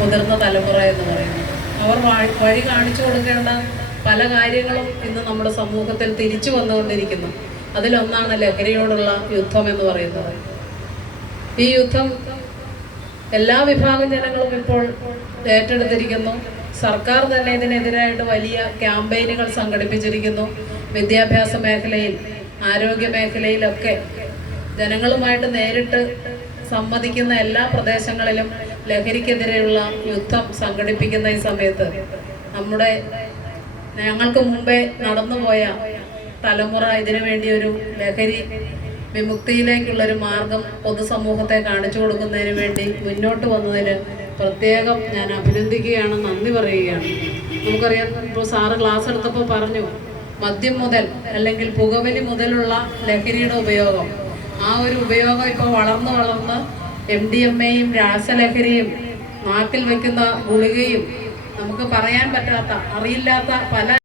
മുതിർന്ന തലമുറ എന്ന് പറയുന്നത്. അവർ വഴി- കാണിച്ചു കൊടുക്കേണ്ട പല കാര്യങ്ങളും ഇന്ന് നമ്മുടെ സമൂഹത്തിൽ തിരിച്ചു വന്നുകൊണ്ടിരിക്കുന്നു. അതിലൊന്നാണ് ലഹരിയോടുള്ള യുദ്ധം എന്ന് പറയുന്നത്. ഈ യുദ്ധം എല്ലാ വിഭാഗം ജനങ്ങളും ഇപ്പോൾ ഏറ്റെടുത്തിരിക്കുന്നു. സർക്കാർ തന്നെ ഇതിനെതിരായിട്ട് വലിയ ക്യാമ്പയിനുകൾ സംഘടിപ്പിച്ചിരിക്കുന്നു. വിദ്യാഭ്യാസ മേഖലയിൽ ആരോഗ്യ മേഖലയിലൊക്കെ ജനങ്ങളുമായിട്ട് നേരിട്ട് സംവദിക്കുന്ന എല്ലാ പ്രദേശങ്ങളിലും ലഹരിക്കെതിരെയുള്ള യുദ്ധം സംഘടിപ്പിക്കുന്ന ഈ സമയത്ത് നമ്മുടെ ഞങ്ങൾക്ക് മുമ്പേ നടന്നുപോയ തലമുറ ഇതിനു വേണ്ടി ഒരു ലഹരി വിമുക്തിയിലേക്കുള്ളൊരു മാർഗം പൊതുസമൂഹത്തെ കാണിച്ചു കൊടുക്കുന്നതിന് വേണ്ടി മുന്നോട്ട് വന്നതിന് പ്രത്യേകം ഞാൻ അഭിനന്ദിക്കുകയാണ് നന്ദി പറയുകയാണ്. നമുക്കറിയാം ഇപ്പോൾ സാറ് ക്ലാസ് എടുത്തപ്പോൾ പറഞ്ഞു മദ്യം മുതൽ അല്ലെങ്കിൽ പുകവലി മുതലുള്ള ലഹരിയുടെ ഉപയോഗം. ആ ഒരു ഉപയോഗം ഇപ്പോൾ വളർന്ന് വളർന്ന് എം ഡി എം എയും രാസലഹരിയും നാട്ടിൽ വെക്കുന്ന ഗുളികയും നമുക്ക് പറയാൻ പറ്റാത്ത അറിയില്ലാത്ത പല